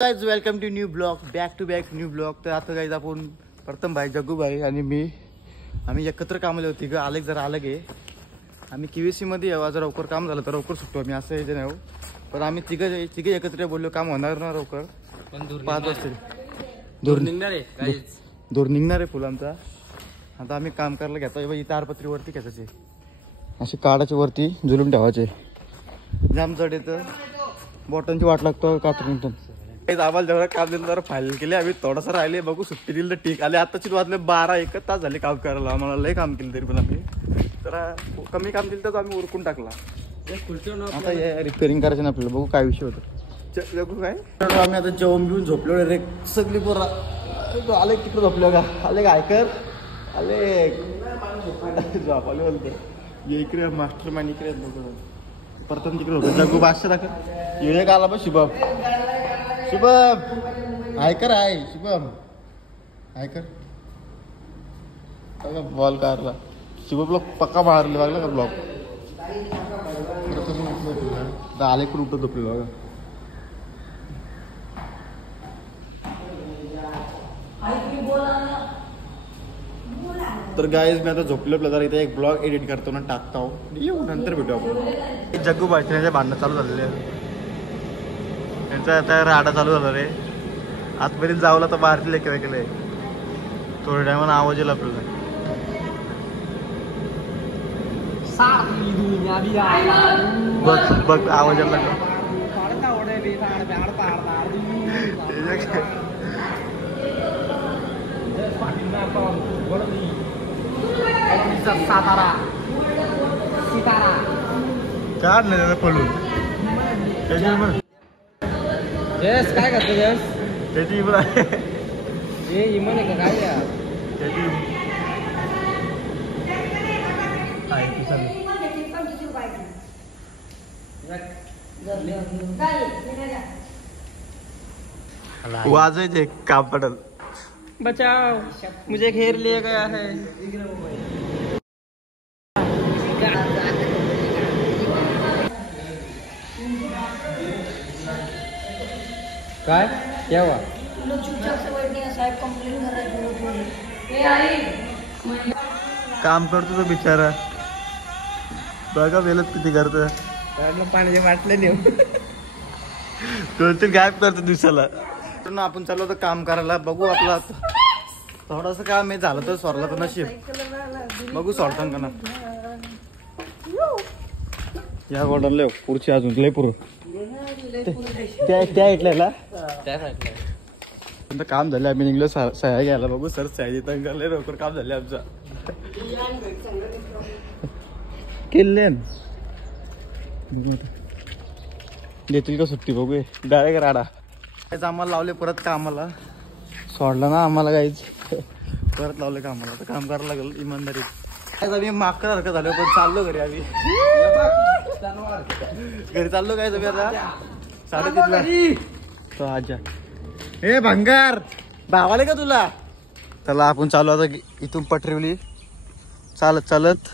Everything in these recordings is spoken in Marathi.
Guys welcome to new blog, back to back new blog. तर आता गाइज आपण प्रथम भाई, जग्गू भाई आणि मी आम्ही एकत्र कामाला होती ग. अलग जरा अलग आहे. आम्ही KVC मध्ये जर लवकर काम झालं तर लवकर सुटतो आम्ही, असं हे नाही. पण आम्ही तिघे एकत्र बोललो काम होणार ना लवकर, 5 वाजता दूर निघणार आहे फुल आमचा. आता आम्ही काम करायला घेतो. इथं तारपत्रीवरती खेचायचे, असे काढाचे वरती झुलून ठेवायचे. जाम जड येतं, बॉटनची वाट लागतो कातरून. आम्हाला जेवढं काम दिलं जरा फायनल केले आम्ही. थोडासा राहिले, बघू सुट्टी दिली तर ठीक. आले आताची वाजले 12-1 तास झाले काम करायला. आम्हाला लय काम केलं तरी पण आम्ही जरा कमी काम दिलं तर आम्ही उरकून टाकला. आता हे रिपेअरिंग करायचं ना आपल्याला. बघू काय विषय होतं. बघू काय. आम्ही आता जेवण घेऊन झोपलो रे सगळी पोरा. आले तिकडे झोपलो का, आले काय कर आले झोपाले बोलते. इकडे मास्टर माइंड इकडे प्रथम तिकडे होतं. जग्गू बादशाह दाखल ये आला बघ. शुभम आयकर आहे. शुभम आयकर बॉल काढला. शुभम ब्लॉक पक्का मारले लागला का ब्लॉक. आले पण उठत झोपले बघा. तर गाईज मी आता झोपलो जरा. इथे एक ब्लॉग एडिट करतो ना, टाकता येऊ. नंतर भेटू आपण. जग्गू बादशाहचे भांडणं चालू झालेले. त्यांचा आता राडा चालू झाला रे. आतपर्यंत जावला तर बाहेरचे लेकर केलंय. थोड्या टायमानं आवाज येईल आपल्याला. बघ बघ आवाज यायला लागला. काढ नाही पळून. यस काय करतो यस. त्याची इमन आहे. हे इमन आहे का काय यार. त्याची वाजायचे काम पडल. बचाओ मुझे घेर लिया गया है. काय क्या हुआ. काम करतो तो बिचारा. बघा मेहनत किती करतो. पाण्याचे बाटले नेऊ. 2-3 गायब करतो दिवसाला. आपण चाललो तर काम करायला. बघू आपला थोडस काम हे झालं तर सोडला तर नशीब. बघू सोडतान का ना. या गोडाला पुढची अजून लय पुर त्या इटल्याला पण काम झालं. आम्ही निघलो सह्या घ्यायला. बघू सर सह्या देतात लवकर काम झाले आमचा. केले देतील का सुट्टी. बघू डायरेक्ट राडा. आम्हाला लावले परत कामाला. सोडलं ना आम्हाला काहीच. परत लावले कामाला. तर काम करायला लागलं इमानदारी. आम्ही मागच्या सारखं झालो पण चाललो घरी. आम्ही घरी चाललो काय तुम्ही आता 3:30 ला. आजा हे भंगार भावाले का तुला. चला आपण चालू आता इथून पटरिवली चालत चालत.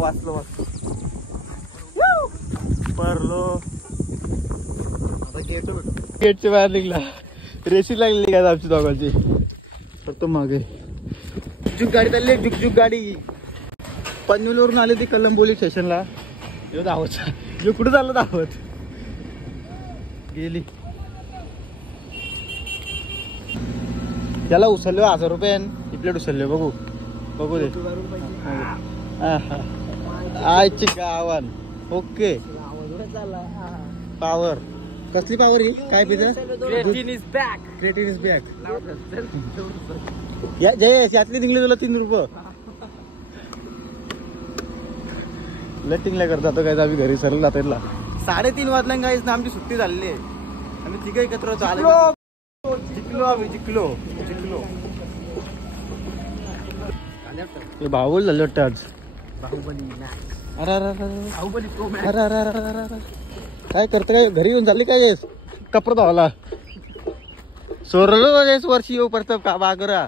वाचलो परलो. आता गेटच्या बाहेर निघला. रेसी लागली काय आमची दोघांची. फक्त मागे झुक गाडी चालली. झुकझुक गाडी पनवेलवरून आली ती कलंबोली स्टेशनला. धावत कुठं चाललं धावत गेली. त्याला उचललो 1000 रुपये. प्लेट उचलले. बघू बघू दे. आयची गावान. Okay power. कसली पावर ही काय पितं. Creatine is back. Creatine is back. Jayesh यातली निघली तुला 3 रुपये. लटिंगला करता तो काय. आम्ही घरी सरला त्याला 3:30 वाजल्या काहीच ना. आमची सुट्टी झालेली आहे. आम्ही तिघं एकत्र चाललो. जिंकलो आम्ही. जिंकलो बाहुबली झाले वाटतं आज. अरे काय करतं काय. घरी येऊन चालली काय कपडा धावाला. सोरलो याच वर्षी येऊ परत का बागरा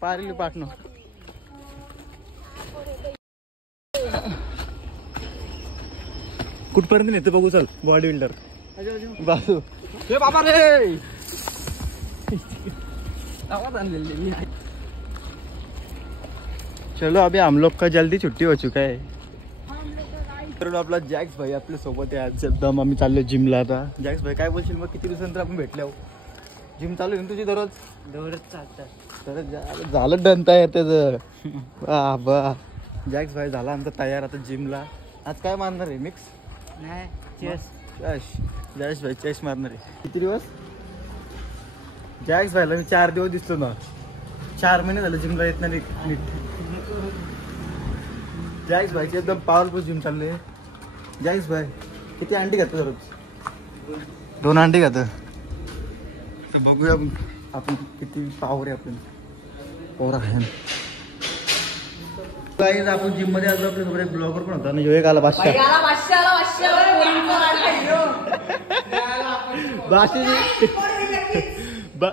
पारली पाटणं कुठपर्यंत नेतो बघू चल बॉडी बिल्डर बाजू हे बाबा रे चलो अभी हम लोग का जल्दी छुट्टी हो चुका है तर आपला जॅक्स भाई आपल्या सोबत आहे आज एकदम आम्ही चाललो जिमला आता जॅक्स भाई काय बोलशील मग किती दिवसानंतर आपण भेटले आहो जिम चालू आहे तुझी दररोज चालतात तर झालं डन तयार त्याचं बा जॅक्स भाई झाला आमचा तयार आता जिमला आज काय मारणार आहे मिक्स नाही चेस जॅक्स भाई चेस मारणार आहे किती दिवस जॅक्स भाईला मी 4 दिवस दिसतो ना 4 महिने झाले जिमला येत नाही नीट जॅक्स भाईची एकदम पॉवरफुल जिम चालले जॅक्स भाई किती अंडी खातो दररोज 2 अंडी खातो तर बघूया आपण किती पॉवर आहे आपण पॉवर आहे गाईज आपण जिम मध्ये आलो आपल्यासोबत एक ब्लॉगर पण होता आणि एक आला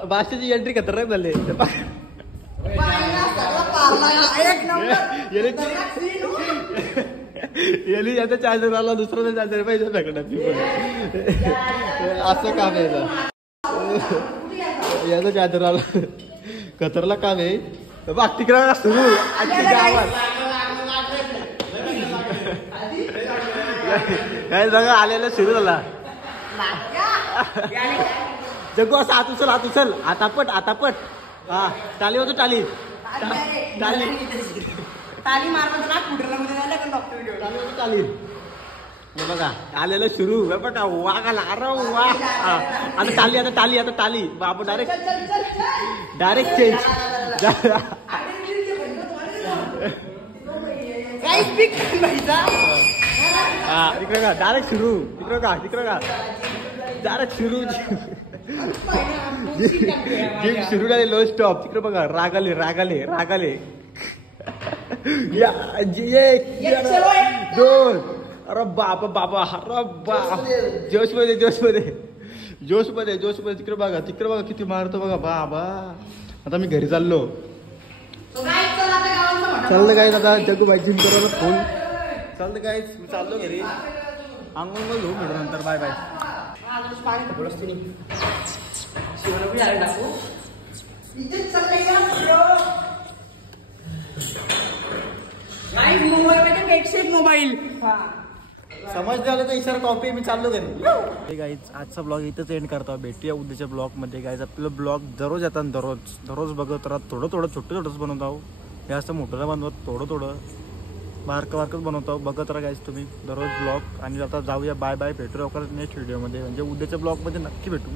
बादशाची एंट्री खतरनाक झाली याली याचा चार्जर आला दुसरा चार्जर पाहिजे असं काम आहे याचा चार्जर आला खतरला काम आहे बाग तिकडा सुरू काय बघा आलेला सुरू झाला जगू असं हात उचल आता पट हा टाली होतो टाली टाली हे बघा आलेलं सुरू बघा वागाला अरे वा आता टाली बाबू डायरेक्ट चेंज इकडे का डायरेक्ट सुरू तिकडे का डायरेक्ट सुरू जिम सुरू झाले लो स्टॉप तिकडे बघा रागाले या 2 अरे बाबा जोश मध्ये तिकडे बघा किती मारतो बघा बाबा आता मी घरी चाललो चाललं काय आता जगू बाई जिम करायला फुल चालतं काय मी चाललो घरी अंगोंग घेऊ म्हटलं नंतर बाय बाय मोबाईल समज झालं तर इशारा कॉपी मी चाललो घरी गाईज आजचा ब्लॉग इथंच एंड करतो भेटूया उद्याच्या ब्लॉग मध्ये गाईज आपलं ब्लॉग दररोज येतात दररोज बघत राहत थोडं छोटंच बनवत आहो हे असं मोठं बनवत थोडं बारकच बनवतो बघत राहा गाईज तुम्ही दररोज ब्लॉग आणि आता जाऊया बाय भेटू लवकर नेक्स्ट व्हिडिओमध्ये म्हणजे उद्याच्या ब्लॉगमध्ये नक्की भेटू